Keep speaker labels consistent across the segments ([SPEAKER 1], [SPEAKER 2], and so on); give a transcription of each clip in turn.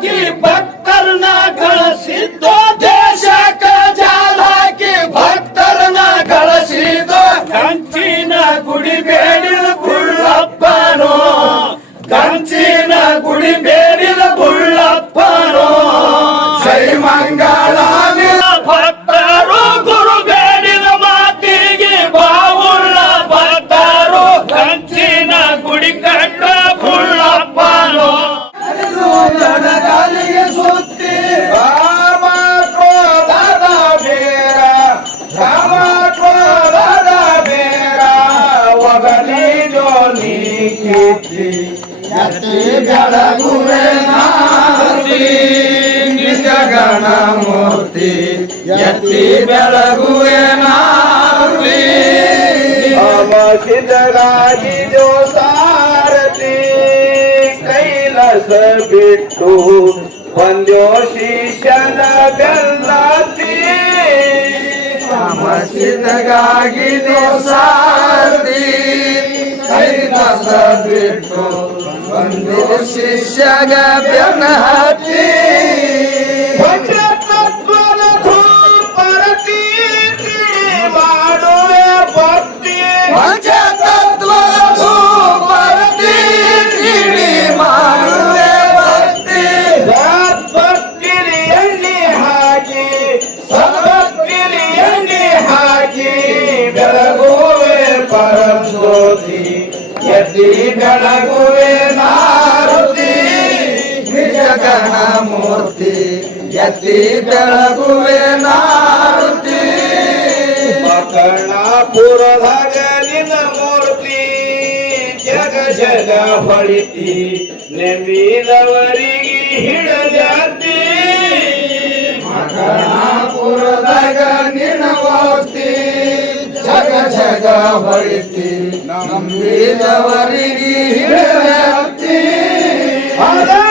[SPEAKER 1] Погибать! ಎತ್ತಿ ಬೆಳಗುವೆ ಅಮಸಿದರಾಗಿ ಜೋ ಸಾರಥಿ ಕೈಲಸ ಬಿಟ್ಟು ಬಂದ್ಯೋ ಶಿಷ್ಯನ ಬೆಲ್ಲತಿ. ಸಮಸಿದಗಾಗಿ ಸಾರಥಿ ಕೈಲಸ ಬಿಟ್ಟು ಬಂದ್ಯೋ ಶಿಷ್ಯಗ ಬೆನ್ನ ಎತ್ತಿ ಬೆಳಗುವೆ ನಾರುತಿ. ಮಕರ್ಣಾಪುರದಾಗ ನಿನ್ನ ಮೂರ್ತಿ. ಜಗ ಜಗ ಹೊಳಿತಿ. ನೆಮ್ಮಿದವರಿಗೆ ಹಿಡಜಾತಿ ಮಕರ್ಣಾಪುರದಾಗ ನಿನ್ನ ಮೂರ್ತಿ. ಜಗ ಜಗ ಹೊಳಿತಿ. ನಂಬಿದವರಿಗೆ ಹಿಡಜಾತಿ ಅನಂತ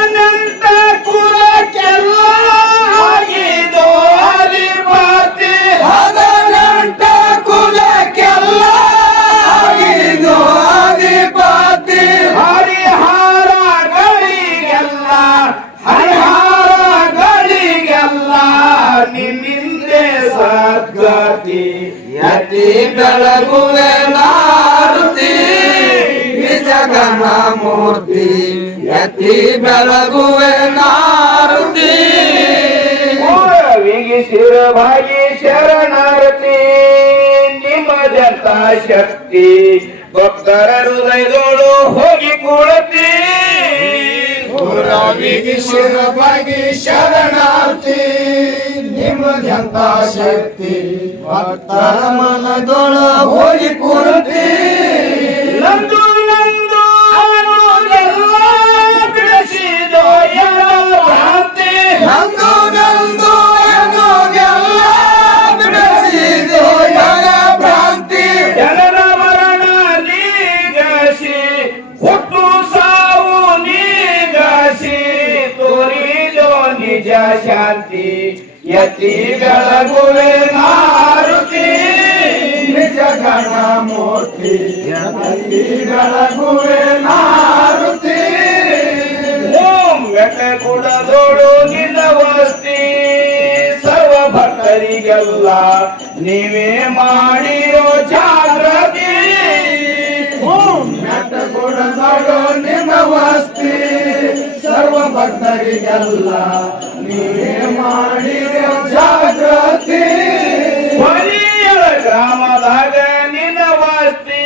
[SPEAKER 1] ಬೆಳಗುವೆ ನಾರುತಿ ಜಗನ ಮೂರ್ತಿ ಯತಿ ಬೆಳಗುವೆ ನಾರುತಿ ಭಾಗಿ ಶರಣಾರತಿ ನಿಮ್ಮ ಜಂತ ಶಕ್ತಿ, ಭಕ್ತರ ಹೃದಯದೋಳು ಹೋಗ ವಿಗಿಸಿರ ಭಾಗಿ ಶರಣಾರ್ಥಿ ನಿಮ್ಮ ಜಂತ ಶಕ್ತಿ ಭಕ್ತರ ಮನದೊಳ ಹೋಗಿ ಕೂಡತಿ ಯತಿ ಬೆಳಗುವೆ ಮಾರುತಿ ನಿಜ ಗಣ ಮೂರ್ತಿ ಯತಿ ಬೆಳಗುವೆ ನಾರುತಿ, ಓಂ ಘಟ ಕುಡದೋಳು ನಿನ್ನ ವಸ್ತಿ ಸರ್ವ ಭಕ್ತರಿಗೆಲ್ಲ ನೀವೇ ಮಾಡಿರೋ ಜಾಗೃತಿ ಓಂ ಘಟ ಕುಡದೋಳು ನಿನ್ನ ವಸ್ತಿ ಸರ್ವ ಭಕ್ತರಿಗೆಲ್ಲ ಜಾಗೃತಿ ಗ್ರಾಮದಾಗ ನಿನ್ನ ವಸ್ತಿ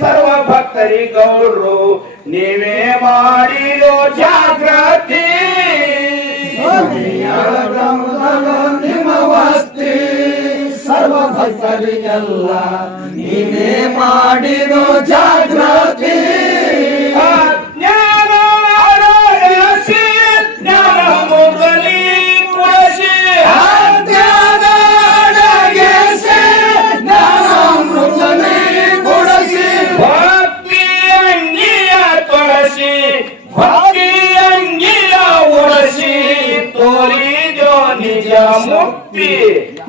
[SPEAKER 1] ಸರ್ವ ಭಕ್ತರಿ ಗೌಡ್ರು ನೀವೇ ಮಾಡಿರೋ ಜಾಗೃತಿ ನಿಮ್ಮ ವಸ್ತಿ ಸರ್ವ ಭಕ್ತರಿಗೆಲ್ಲ ನೀವೇ ಮಾಡಿರೋ ಜಾಗೃತಿ ನಿತ್ಯ ಮುಕ್ತಿ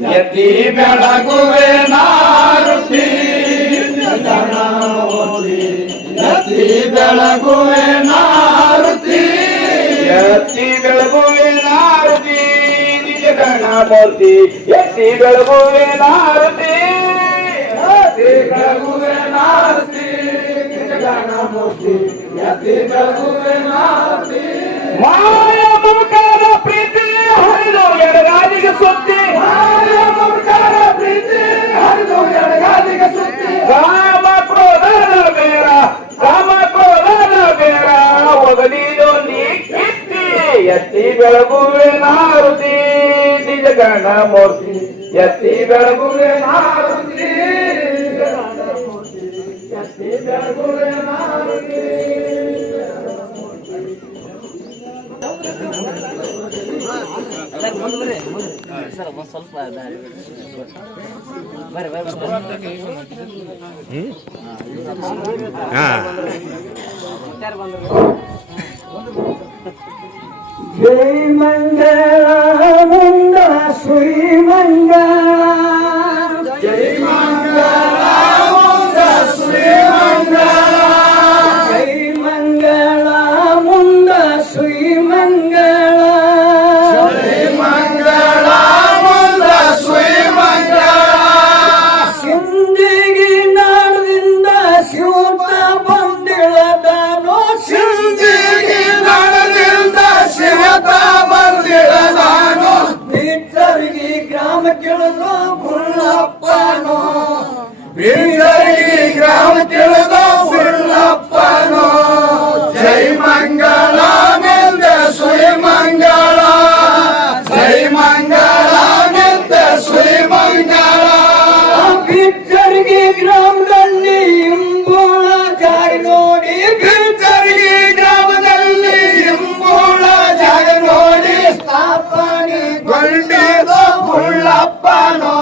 [SPEAKER 1] ಯತಿ ಬೆಳಗುವೆ ನಾರುತಿ ಯತಿ ಬೆಳಗುವೆ ನಾರುತಿ
[SPEAKER 2] ಯತಿ ಬೆಳಗುವೆ ನಾರುತಿ ನಿಜ ಗಣಪತಿ ಯತಿ ಬೆಳಗುವೆ ನಾರುತಿ ಯತಿ ಬೆಳಗುವೆ ನಾರುತಿ
[SPEAKER 3] ನಿಜ ಗಣಪತಿ
[SPEAKER 2] ಯತಿ ಬೆಳಗುವೆ ನಾರುತಿ ಮಾಯ ಮುಖ Solo va a Pano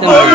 [SPEAKER 2] Number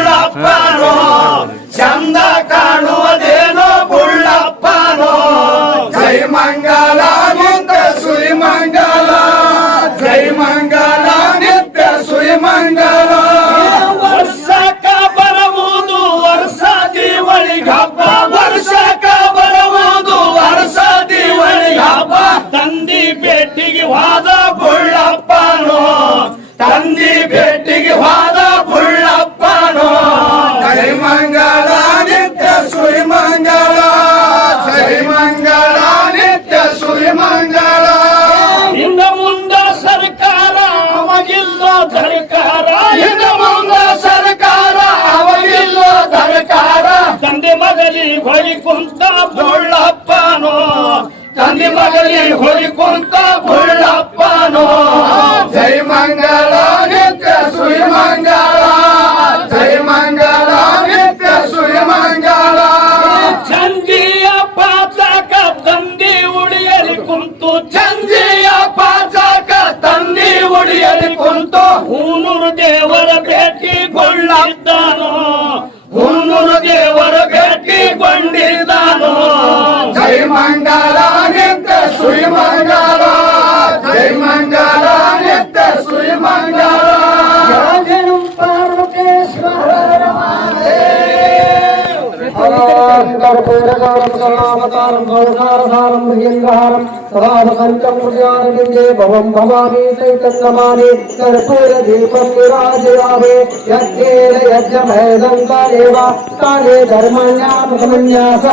[SPEAKER 4] భవం భవామి చైతన్యమాని కర్పూర దీపం విరాజయామి యజ్ఞేన యజ్ఞమేదం దేవ స్థానే ధర్మణ్యాపకమన్యాస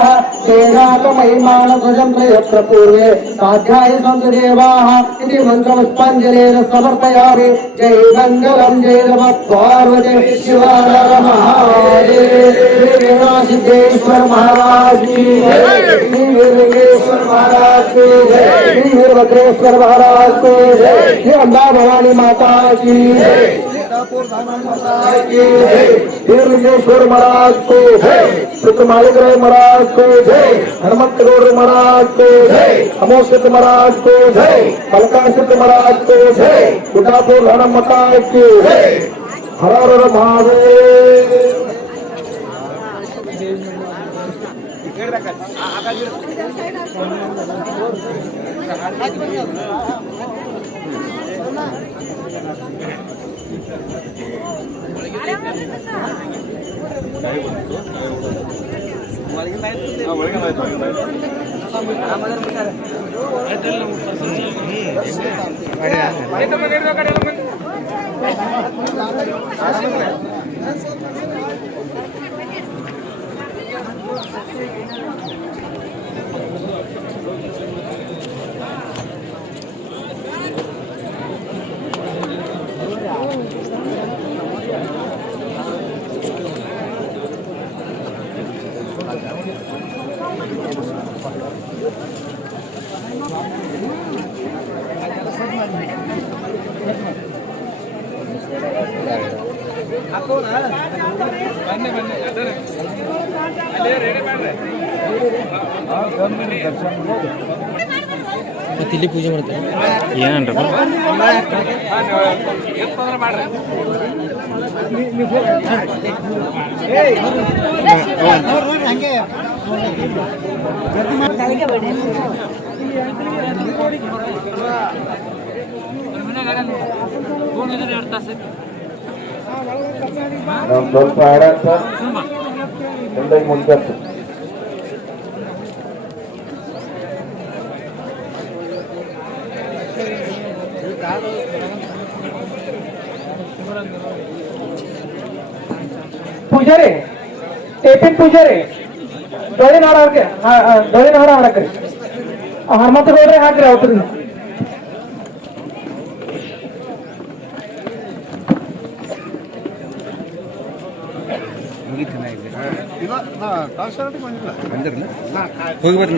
[SPEAKER 4] తేనాకమైమానధ్వజం ప్రయత్న పూర్వే సాధ్యాయ సంతదేవాః ఇది మంత్రపుష్పాంజలేన సమర్పయామి జై మంగళం జై నమ పార్వతి శివాయ सिद्धेश्वर महाराज की वीरलिंगेश्वर महाराज की जय श्री वीरभद्रेश्वर महाराज की जय श्री अम्बा भवानी माता की जय वीरलिंगेश्वर महाराज को जय श्री मालिकराय महाराज को जय हनुमत गौर महाराज को जय अमोषित महाराज को जय मलकाशित महाराज को जय गुडापुर हनुमता की जय हर हर महादेव
[SPEAKER 5] আমাদের Thank you. ಏನನ್ರಿ
[SPEAKER 2] ಸ್ವಲ್ಪ ಮುಂದೆ.
[SPEAKER 4] ಪೂಜಾರಿ ಏಪಿನ್ ಪೂಜಾರಿ ಡೊಳ್ಳಿನ ಹಾಡ ಹಾಡ್ರಿ ಡೊಳ್ಳಿನ ಹಾಡ ಹಾಡಕ್ರಿ ಹನುಮಂತ ಗೌಡ್ರೆ ಹಾಕ್ರಿ ಅವ್ರನ್ನ
[SPEAKER 5] ಹೋಗಿ ಬರ್ರಿ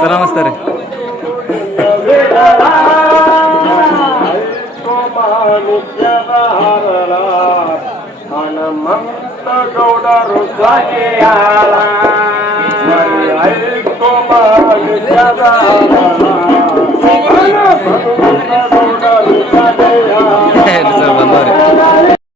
[SPEAKER 5] चला मस्त
[SPEAKER 1] रे. हनुमंत गौड रुसाने आला ऐको मागला हनुमंत
[SPEAKER 5] गौड रुसाने